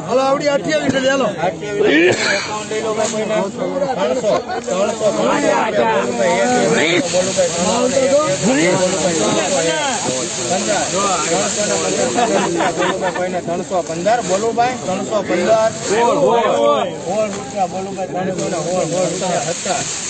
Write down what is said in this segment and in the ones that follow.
હાલો આવડી અઠ્યાવીસ છે ચાલો એકાવન લઈ લો ભાઈ કોઈને ત્રણસો પંદર બોલું ભાઈ ત્રણસો પંદર હોળ રૂપિયા બોલું ભાઈ ત્રણસો ને હોળ હોળ રૂપિયા હતા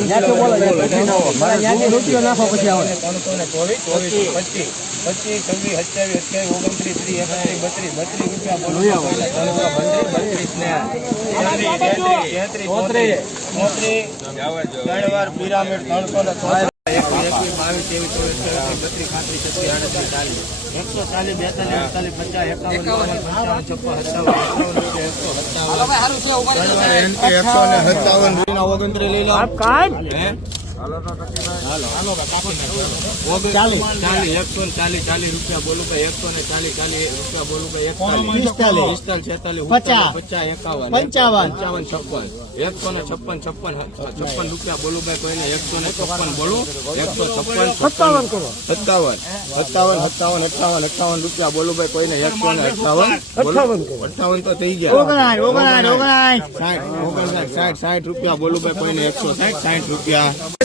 ત્રણસો ને રૂપિયા ત્રણસો ચોવીસ ચોવીસ પચીસ. પચીસ છવ્વીસ સત્યાવીસ અઠ્યાવીસ ઓગણત્રીસ ત્રીસ એકત્રીસ બત્રીસ. બત્રીસ રૂપિયા બોલો. ત્રણસો બત્રીસ બત્રીસ ને તેત્રીસ તેત્રીસ ચોત્રીસ. ચોત્રીસ ત્રણ વાર પિરામિડ ત્રણસો ને ચોત્રીસ એકવીસ બાવીસ ત્રેવીસ એકસો ચાલીસ બેતાલીસ અડતાલીસ પચાસ એકાવન પંચાવન છપ્પન સત્તાવન એકસો સત્તાવન ઓગણત્રીસ લઈ એકસો ને છપ્પન. છપ્પન છપ્પન છપ્પન રૂપિયા બોલું ભાઈ કોઈને એકસો ને છપ્પન બોલું. એકસો છપ્પન સત્તાવન સત્તાવન. સત્તાવન સત્તાવન અઠાવન અઠાવન રૂપિયા બોલું ભાઈ કોઈને એકસો ને અઠાવન અઠાવન તો થઈ ગયા. ઓગણસાઠ સાઠ સાઠ રૂપિયા બોલું ભાઈ કોઈને એકસો સાઠ સાઠ રૂપિયા.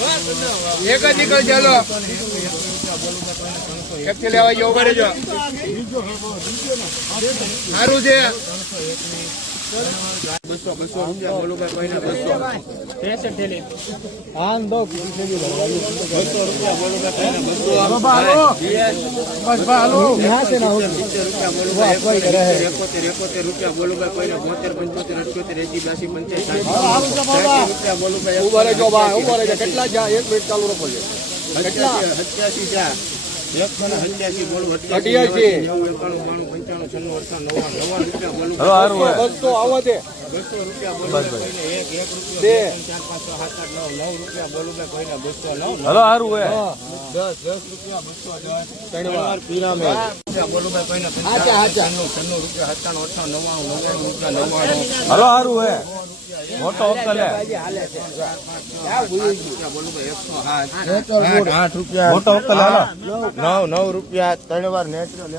એક જ નીકળ ચાલો લેવા જવું પડે જો સારું છે. બસો બસો સમજ્યા બોલુભાઈ ભાઈ. બસો ત્રેસઠ થેલી હા દો બસો રૂપિયા કેટલા જા એક મિનિટ ચાલુ રાખો છે કેટલા? અત્યાસી હલો સારું હે દસ દસ રૂપિયા બસો ત્રણ વાર પિરામિડ રૂપિયા બોલું ભાઈ કોઈને છન્નું છન્નું રૂપિયા સત્તાણું અઠાણું નવ્વાણું નવ્વાણું રૂપિયા નવ્વાણું હલો સારું હે મોટો રૂપિયા. મોટો હપ્તા હાલો. નવ નવ રૂપિયા ત્રણ વાર નેચરલ